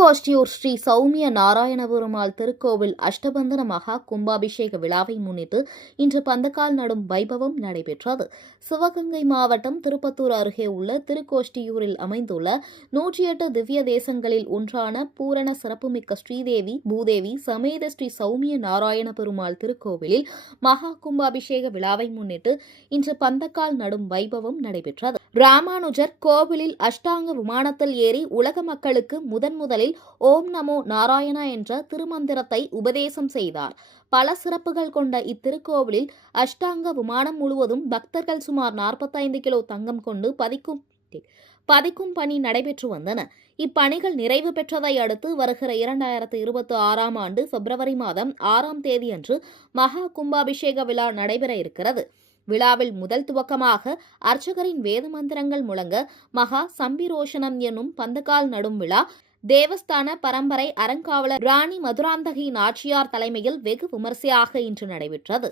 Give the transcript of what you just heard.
திருக்கோஷ்டியூர் ஸ்ரீ சௌமிய நாராயண பெருமாள் திருக்கோவில் அஷ்டபந்தன மகா கும்பாபிஷேக விழாவை முன்னிட்டு இன்று பந்தக்கால் நடும் வைபவம் நடைபெற்றது. சிவகங்கை மாவட்டம் திருப்பத்தூர் அருகே உள்ள திருக்கோஷ்டியூரில் அமைந்துள்ள 108 திவ்ய தேசங்களில் ஒன்றான பூரண சிறப்புமிக்க ஸ்ரீதேவி பூதேவி சமேத ஸ்ரீ சௌமிய நாராயண பெருமாள் திருக்கோவிலில் மகா கும்பாபிஷேக விழாவை முன்னிட்டு இன்று பந்தக்கால் நடும் வைபவம் நடைபெற்றது. ராமானுஜர் கோவிலில் அஷ்டாங்க விமானத்தில் ஏறி உலக மக்களுக்கு முதலில் ஓம் நமோ நாராயணா என்ற திருமந்திரத்தை உபதேசம் செய்தார். பல சிறப்புகள் கொண்ட இத்திருக்கோவிலில் அஷ்டாங்க விமானம் முழுவதும் பக்தர்கள் சுமார் 45 கிலோ தங்கம் கொண்டு பதிக்கும் பணி நடைபெற்று வந்தன. இப்பணிகள் நிறைவு பெற்றதை அடுத்து வருகிற 2026 ஆண்டு பிப்ரவரி மாதம் 6ஆம் தேதியன்று மகா கும்பாபிஷேக விழா நடைபெற இருக்கிறது. விழாவில் முதல் துவக்கமாக அர்ச்சகரின் வேத மந்திரங்கள் முழங்க மகா சம்பிரோஷனம் என்னும் பந்தக்கால் நடும் விழா தேவஸ்தான பரம்பரை அறங்காவலர் ராணி மதுராந்தகி நாச்சியார் தலைமையில் வெகு விமரிசையாக இன்று நடைபெற்றது.